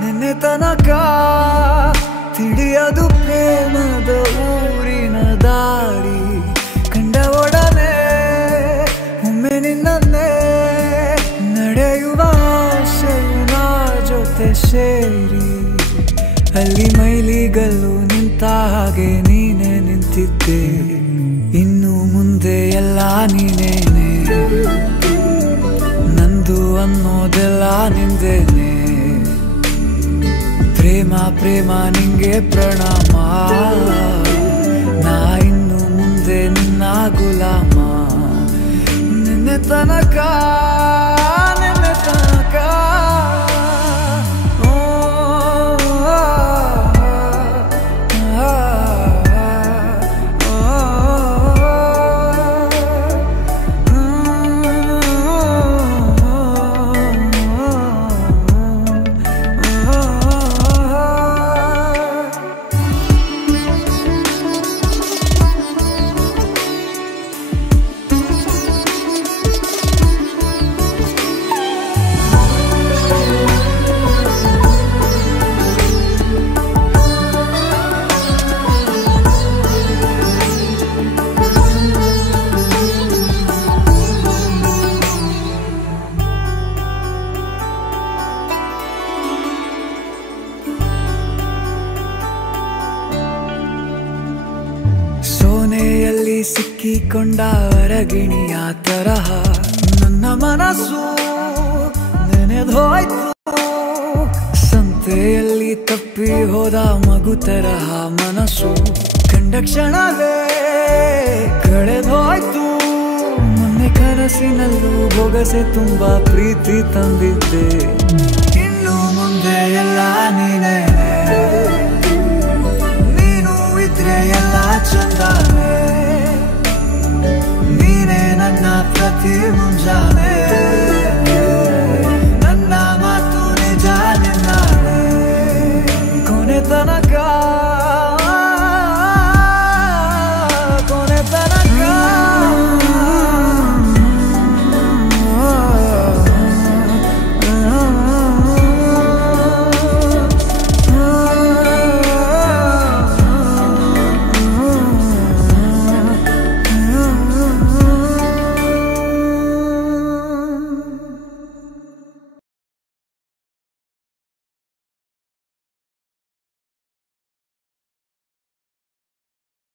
ನಿನ್ನೆ ತನಕ ತಿಳಿಯದು ಪ್ರೇಮದ ಊರಿನ ದಾರಿ ಕಂಡ ಒಡನೆ ಒಮ್ಮೆ ನಿನ್ನೇ ನಡೆಯುವ ಆಸೆಯ ಜೊತೆ ಸೇರಿ ಅಲ್ಲಿ ಮೈಲಿಗಲ್ಲು ನಿಂತ ಹಾಗೆ ನೀನೆ ನಿಂತಿದ್ದೆ ಇನ್ನು ಮುಂದೆ ಎಲ್ಲ ನೀನೇನೆ ನಂದು ಅನ್ನೋದೆಲ್ಲ ನಿಂದೇನೆ ಪ್ರೇಮ ಪ್ರೇಮ ನಿಂಗೆ ಪ್ರಣಾಮ ನಾ ಇನ್ನು ಮುಂದೆ ನಿನ್ನ ಗುಲಾಮ ನಿನ್ನೆ ತನಕ ಸೋನೆಯಲ್ಲಿ ಸಿಕ್ಕಿಕೊಂಡ ಅರಗಿಣಿಯ ತರಹ ನನ್ನ ಮನಸ್ಸು ನೆನೆದೋಯ್ತು ಸಂತೆಯಲ್ಲಿ ತಪ್ಪಿ ಹೋದ ಮಗು ತರಹ ಮನಸ್ಸು ಕಂಡ ಕ್ಷಣವೇ ಕಳೆದೋಯ್ತು ಮೊನ್ನೆ ಕನಸಿನಲ್ಲೂ ಬೊಗಸೆ ತುಂಬಾ ಪ್ರೀತಿ ತಂದಿದ್ದೆ ಇನ್ನು ಮುಂದೆ ಎಲ್ಲ ನೀನೇ ಎಲ್ಲ ಚಂದಾನೆ ನೀನೇ ನನ್ನ ಪ್ರತಿಮೆ